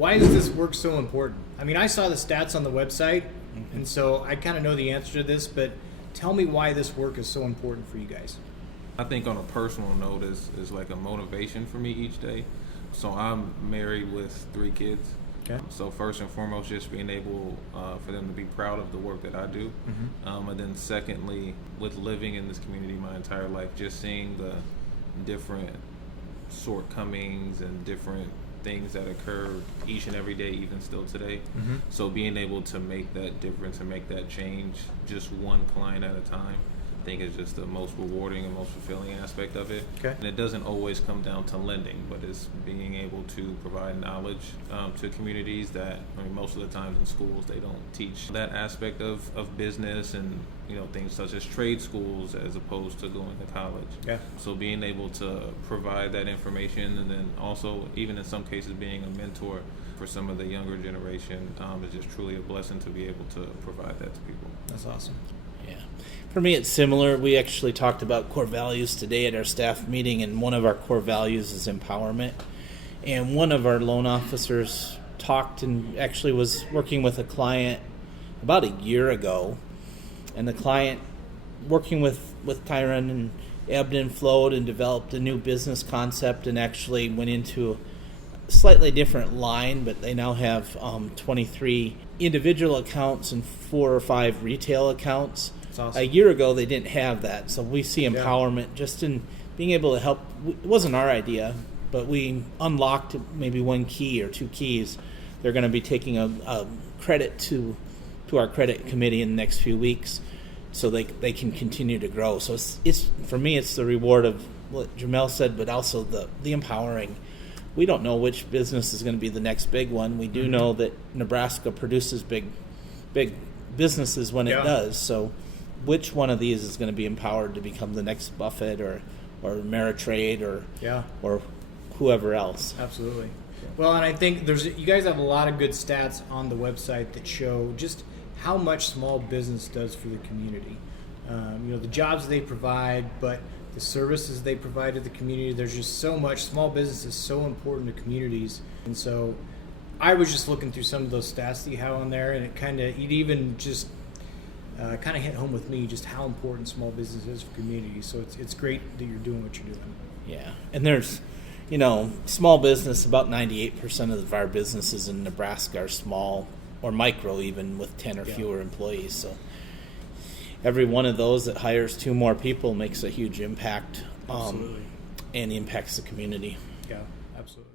why is this work so important? I mean, I saw the stats on the website, and so I kind of know the answer to this, but tell me why this work is so important for you guys. I think on a personal note is like a motivation for me each day. So I'm married with 3 kids. Okay. So first and foremost, just being able for them to be proud of the work that I do. And then secondly, with living in this community my entire life, just seeing the different shortcomings and different things that occur each and every day, even still today. So being able to make that difference and make that change, just one client at a time, I think is just the most rewarding and most fulfilling aspect of it. Okay. And it doesn't always come down to lending, but it's being able to provide knowledge to communities that, I mean, most of the times in schools they don't teach that aspect of business and, you know, things such as trade schools as opposed to going to college. Yeah. So being able to provide that information, and then also even in some cases being a mentor for some of the younger generation is just truly a blessing to be able to provide that to people. That's awesome. Yeah. For me, it's similar. We actually talked about core values today at our staff meeting, and one of our core values is empowerment. And one of our loan officers talked and actually was working with a client about a year ago, and the client working with Tyron and ebbed and flowed and developed a new business concept and actually went into a slightly different line, but they now have 23 individual accounts and 4 or 5 retail accounts. That's awesome. A year ago, they didn't have that. So we see empowerment just in being able to help. It wasn't our idea, but we unlocked maybe 1 key or 2 keys. They're going to be taking a credit to our credit committee in the next few weeks so they can continue to grow. So it's for me, it's the reward of what Jamel said, but also the empowering. We don't know which business is going to be the next big one. We do know that Nebraska produces big businesses when it does. So which one of these is going to be empowered to become the next Buffett or Ameritrade or whoever else? Absolutely. Well, and I think you guys have a lot of good stats on the website that show just how much small business does for the community. The jobs they provide, but the services they provide to the community. There's just so much. Small business is so important to communities. And so I was just looking through some of those stats that you have on there, and it even just kind of hit home with me just how important small business is for communities. So it's great that you're doing what you're doing. Yeah. And there's, small business, about 98% of our businesses in Nebraska are small or micro, even with 10 or fewer employees. So every one of those that hires 2 more people makes a huge impact and impacts the community. Yeah, absolutely.